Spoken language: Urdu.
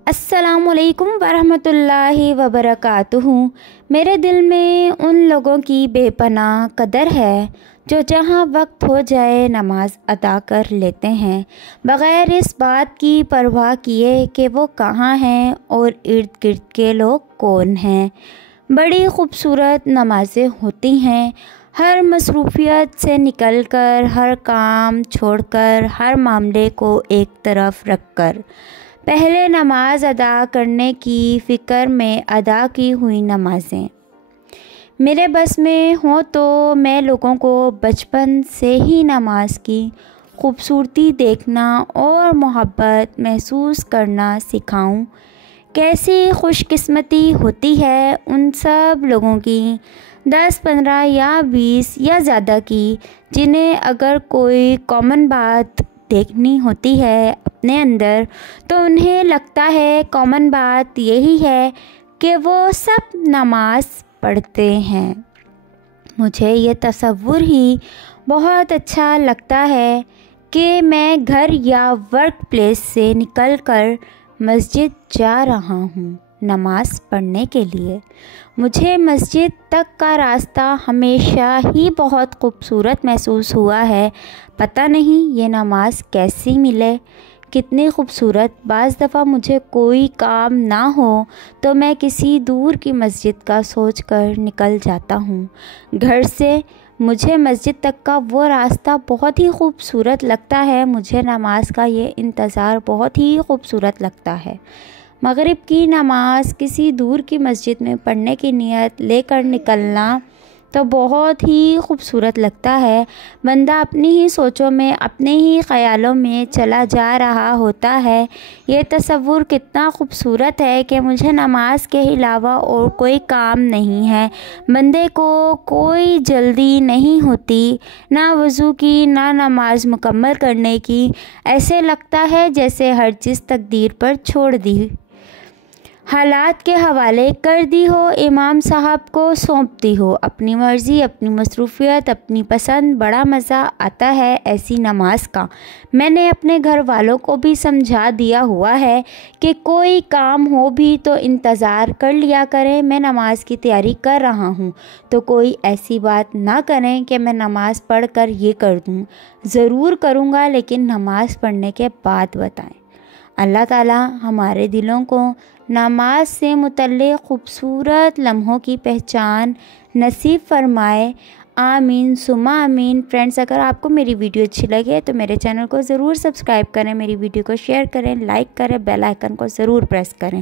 السلام علیکم ورحمۃ اللہ وبرکاتہ۔ میرے دل میں ان لوگوں کی بے پناہ قدر ہے جو جہاں وقت ہو جائے نماز ادا کر لیتے ہیں، بغیر اس بات کی پرواہ کیے کہ وہ کہاں ہیں اور ارد گرد کے لوگ کون ہیں۔ بڑی خوبصورت نمازیں ہوتی ہیں، ہر مصروفیت سے نکل کر، ہر کام چھوڑ کر، ہر معاملے کو ایک طرف رکھ کر پہلے نماز ادا کرنے کی فکر میں ادا کی ہوئی نمازیں۔ میرے بس میں ہوں تو میں لوگوں کو بچپن سے ہی نماز کی خوبصورتی دیکھنا اور محبت محسوس کرنا سکھاؤں۔ کیسی خوش قسمتی ہوتی ہے ان سب لوگوں کی، 10، 15 یا 20 یا زیادہ کی، جنہیں اگر کوئی کامن بات دیکھنی ہوتی ہے اپنے اندر تو انہیں لگتا ہے کامن بات یہی ہے کہ وہ سب نماز پڑھتے ہیں۔ مجھے یہ تصور ہی بہت اچھا لگتا ہے کہ میں گھر یا ورک پلیس سے نکل کر مسجد جا رہا ہوں نماز پڑھنے کے لیے۔ مجھے مسجد تک کا راستہ ہمیشہ ہی بہت خوبصورت محسوس ہوا ہے۔ پتہ نہیں یہ نماز کیسی ملے، کتنی خوبصورت۔ بعض دفعہ مجھے کوئی کام نہ ہو تو میں کسی دور کی مسجد کا سوچ کر نکل جاتا ہوں گھر سے۔ مجھے مسجد تک کا وہ راستہ بہت ہی خوبصورت لگتا ہے، مجھے نماز کا یہ انتظار بہت ہی خوبصورت لگتا ہے۔ مغرب کی نماز کسی دور کی مسجد میں پڑھنے کی نیت لے کر نکلنا تو بہت ہی خوبصورت لگتا ہے۔ بندہ اپنی ہی سوچوں میں، اپنے ہی خیالوں میں چلا جا رہا ہوتا ہے۔ یہ تصور کتنا خوبصورت ہے کہ مجھے نماز کے علاوہ اور کوئی کام نہیں ہے، بندے کو کوئی جلدی نہیں ہوتی، نہ وضو کی نہ نماز مکمل کرنے کی۔ ایسے لگتا ہے جیسے ہر چیز تقدیر پر چھوڑ دی، حالات کے حوالے کر دی ہو، امام صاحب کو سونپ دی ہو، اپنی مرضی، اپنی مصروفیت، اپنی پسند۔ بڑا مزہ آتا ہے ایسی نماز کا۔ میں نے اپنے گھر والوں کو بھی سمجھا دیا ہوا ہے کہ کوئی کام ہو بھی تو انتظار کر لیا کریں، میں نماز کی تیاری کر رہا ہوں تو کوئی ایسی بات نہ کریں کہ میں نماز پڑھ کر یہ کر دوں۔ ضرور کروں گا لیکن نماز پڑھنے کے بعد بتائیں۔ اللہ تعالیٰ ہمارے دلوں کو نماز سے متعلق خوبصورت لمحوں کی پہچان نصیب فرمائے، آمین ثم آمین۔ فرینڈز، اگر آپ کو میری ویڈیو اچھی لگے تو میرے چینل کو ضرور سبسکرائب کریں، میری ویڈیو کو شیئر کریں، لائک کریں، بیل آئیکن کو ضرور پریس کریں۔